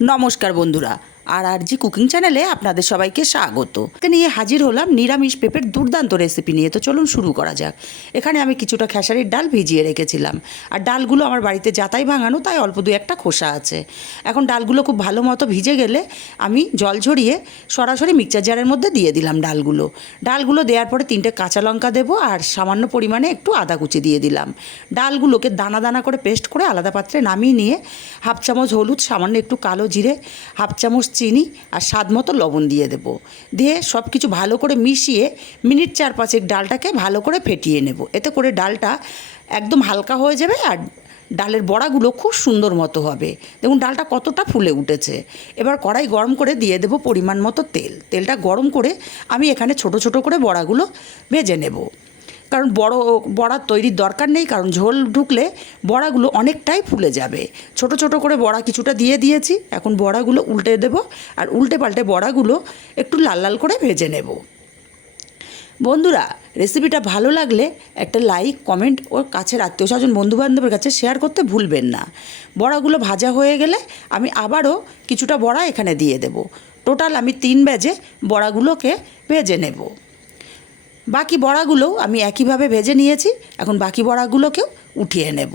নমস্কার বন্ধুরা, আর জি কুকিং চ্যানেলে আপনাদের সবাইকে স্বাগত। নিয়ে হাজির হলাম নিরামিষ পেঁপের দুর্দান্ত রেসিপি নিয়ে। তো চলুন শুরু করা যাক। এখানে আমি কিছুটা খেসারির ডাল ভিজিয়ে রেখেছিলাম, আর ডালগুলো আমার বাড়িতে যাতাই ভাঙানো, তাই অল্প দু একটা খোসা আছে। এখন ডালগুলো খুব ভালো মতো ভিজে গেলে আমি জল ঝরিয়ে সরাসরি মিক্সচার জারের মধ্যে দিয়ে দিলাম ডালগুলো দেওয়ার পরে 3টে কাঁচা লঙ্কা দেবো, আর সামান্য পরিমাণে একটু আদা কুচি দিয়ে দিলাম। ডালগুলোকে দানা দানা করে পেস্ট করে আলাদা পাত্রে নামিয়ে নিয়ে হাফ চামচ হলুদ, সামান্য একটু কালো জিরে, হাফ চামচ চিনি আর স্বাদ মতো লবণ দিয়ে দেব। দিয়ে সব কিছু ভালো করে মিশিয়ে মিনিট 4-5 ডালটাকে ভালো করে ফেটিয়ে নেব। এতে করে ডালটা একদম হালকা হয়ে যাবে আর ডালের বড়াগুলো খুব সুন্দর মতো হবে। দেখুন ডালটা কতটা ফুলে উঠেছে। এবার কড়াই গরম করে দিয়ে দেব পরিমাণ মতো তেলটা গরম করে আমি এখানে ছোট ছোট করে বড়াগুলো ভেজে নেব। কারণ বড় বড়া তৈরির দরকার নেই, কারণ ঝোল ঢুকলে বড়াগুলো অনেকটাই ফুলে যাবে। ছোট ছোট করে বড়া কিছুটা দিয়ে দিয়েছি। এখন বড়াগুলো উল্টে দেব, আর উল্টে পাল্টে বড়াগুলো একটু লাল লাল করে ভেজে নেব। বন্ধুরা, রেসিপিটা ভালো লাগলে একটা লাইক, কমেন্ট ও কাছের আত্মীয়স্বজন বন্ধুবান্ধবের কাছে শেয়ার করতে ভুলবেন না। বড়াগুলো ভাজা হয়ে গেলে আমি আবারও কিছুটা বড়া এখানে দিয়ে দেব। টোটাল আমি 3 ব্যাচে বড়াগুলোকে ভেজে নেব। বাকি বড়াগুলোও আমি একইভাবে ভেজে নিয়েছি। এখন বাকি বড়াগুলোকেও উঠিয়ে নেব।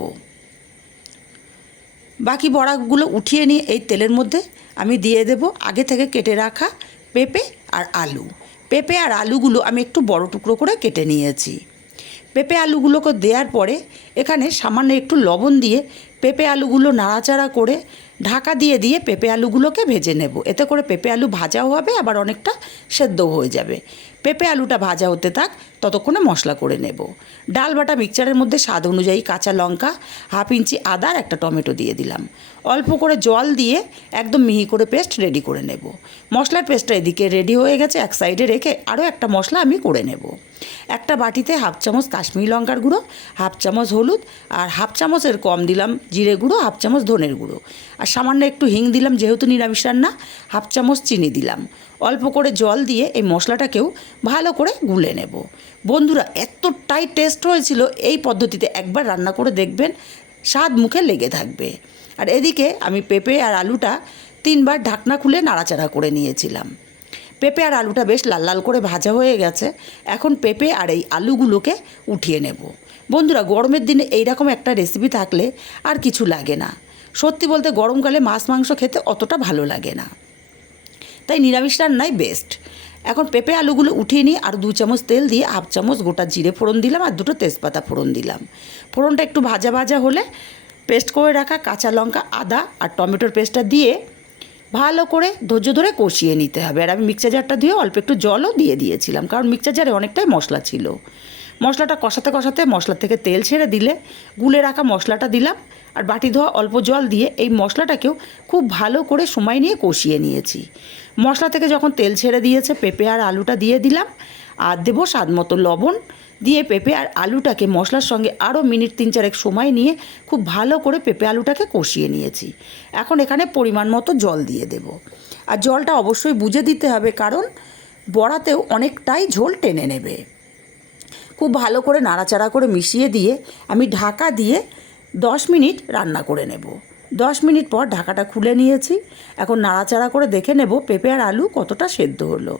বাকি বড়াগুলো উঠিয়ে নিয়ে এই তেলের মধ্যে আমি দিয়ে দেব আগে থেকে কেটে রাখা পেঁপে আর আলু। পেঁপে আর আলুগুলো আমি একটু বড় টুকরো করে কেটে নিয়েছি। পেঁপে আলুগুলোকে দেওয়ার পরে এখানে সামান্য একটু লবণ দিয়ে পেঁপে আলুগুলো নাড়াচাড়া করে ঢাকা দিয়ে দিয়ে পেঁপে আলুগুলোকে ভেজে নেব। এতে করে পেঁপে আলু ভাজাও হবে, আবার অনেকটা সেদ্ধও হয়ে যাবে। পেঁপে আলুটা ভাজা হতে থাক, ততক্ষণে মশলা করে নেব। ডাল বাটা মিক্সচারের মধ্যে স্বাদ অনুযায়ী কাঁচা লঙ্কা, হাফ ইঞ্চি আদা আর একটা টমেটো দিয়ে দিলাম। অল্প করে জল দিয়ে একদম মিহি করে পেস্ট রেডি করে নেব। মশলার পেস্টটা এদিকে রেডি হয়ে গেছে। এক সাইডে রেখে আরও একটা মশলা আমি করে নেব। একটা বাটিতে হাফ চামচ কাশ্মীরি লঙ্কার গুঁড়ো, হাফ চামচ হলুদ, আর হাফ চামচের কম দিলাম জিরে গুঁড়ো, হাফ চামচ ধনের গুঁড়ো, আর সামান্য একটু হিং দিলাম, যেহেতু নিরামিষ রান্না। হাফ চামচ চিনি দিলাম। অল্প করে জল দিয়ে এই মশলাটাকেও ভালো করে গুলে নেব। বন্ধুরা, এতটাই টেস্ট হয়েছিল, এই পদ্ধতিতে একবার রান্না করে দেখবেন, স্বাদ মুখে লেগে থাকবে। আর এদিকে আমি পেঁপে আর আলুটা 3বার ঢাকনা খুলে নাড়াচাড়া করে নিয়েছিলাম। পেঁপে আর আলুটা বেশ লাল লাল করে ভাজা হয়ে গেছে। এখন পেঁপে আর এই আলুগুলোকে উঠিয়ে নেব। বন্ধুরা, গরমের দিনে এইরকম একটা রেসিপি থাকলে আর কিছু লাগে না। সত্যি বলতে গরমকালে মাছ মাংস খেতে অতটা ভালো লাগে না, তাই নিরামিষ রান্নাই বেস্ট। এখন পেঁপে আলুগুলো উঠিয়ে নিয়ে আর 2 চামচ তেল দিয়ে হাফ চামচ গোটা জিরে ফোড়ন দিলাম, আর 2টো তেজপাতা ফোড়ন দিলাম। ফোড়নটা একটু ভাজা ভাজা হলে পেস্ট করে রাখা কাঁচা লঙ্কা, আদা আর টমেটোর পেস্টটা দিয়ে ভালো করে ধৈর্য ধরে কষিয়ে নিতে হবে। আর আমি মিক্সচার জারটা দিয়ে অল্প একটু জলও দিয়ে দিয়েছিলাম, কারণ মিক্সচার জারে অনেকটাই মশলা ছিল। মশলাটা কষাতে কষাতে মশলা থেকে তেল ছেড়ে দিলে গুলে রাখা মশলাটা দিলাম, আর বাটি ধোয়া অল্প জল দিয়ে এই মশলাটাকেও খুব ভালো করে সময় নিয়ে কষিয়ে নিয়েছি। মশলা থেকে যখন তেল ছেড়ে দিয়েছে, পেঁপে আর আলুটা দিয়ে দিলাম, আর দেবো স্বাদ মতো লবণ। দিয়ে পেঁপে আর আলুটাকে মশলার সঙ্গে আরও মিনিট 3-4 সময় নিয়ে খুব ভালো করে পেঁপে আলুটাকে কষিয়ে নিয়েছি। এখন এখানে পরিমাণ মতো জল দিয়ে দেব, আর জলটা অবশ্যই বুঝে দিতে হবে, কারণ বড়াতেও অনেকটাই ঝোল টেনে নেবে। খুব ভালো করে নাড়াচাড়া করে মিশিয়ে দিয়ে আমি ঢাকা দিয়ে 10 মিনিট রান্না করে নেব। 10 মিনিট পর ঢাকাটা খুলে নিয়েছি। এখন নাড়াচাড়া করে দেখে নেব পেঁপে আর আলু কতটা সেদ্ধ হলো।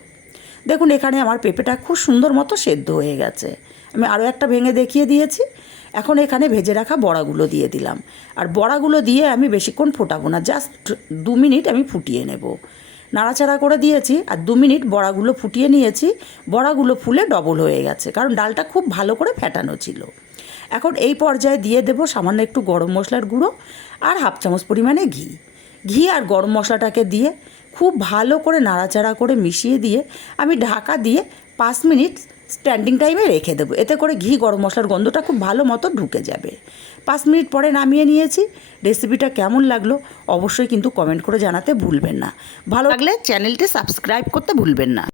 দেখুন এখানে আমার পেঁপেটা খুব সুন্দর মতো সেদ্ধ হয়ে গেছে। আমি আরও একটা ভেঙে দেখিয়ে দিয়েছি। এখন এখানে ভেজে রাখা বড়াগুলো দিয়ে দিলাম, আর বড়াগুলো দিয়ে আমি বেশিক্ষণ ফোটাবো না, জাস্ট 2 মিনিট আমি ফুটিয়ে নেব। নাড়াচাড়া করে দিয়েছি, আর 2 মিনিট বড়াগুলো ফুটিয়ে নিয়েছি। বড়াগুলো ফুলে ডবল হয়ে গেছে, কারণ ডালটা খুব ভালো করে ফেটানো ছিল। এখন এই পর্যায়ে দিয়ে দেব সামান্য একটু গরম মশলার গুঁড়ো আর হাফ চামচ পরিমাণে ঘি আর গরম মশলাটাকে দিয়ে খুব ভালো করে নাড়াচাড়া করে মিশিয়ে দিয়ে আমি ঢাকা দিয়ে 5 মিনিট স্ট্যান্ডিং টাইমে রেখে দেবো। এতে করে ঘি গরম মশলার গন্ধটা খুব ভালো মতো ঢুকে যাবে। 5 মিনিট পরে নামিয়ে নিয়েছি। রেসিপিটা কেমন লাগলো অবশ্যই কিন্তু কমেন্ট করে জানাতে ভুলবেন না। ভালো লাগলে চ্যানেলটি সাবস্ক্রাইব করতে ভুলবেন না।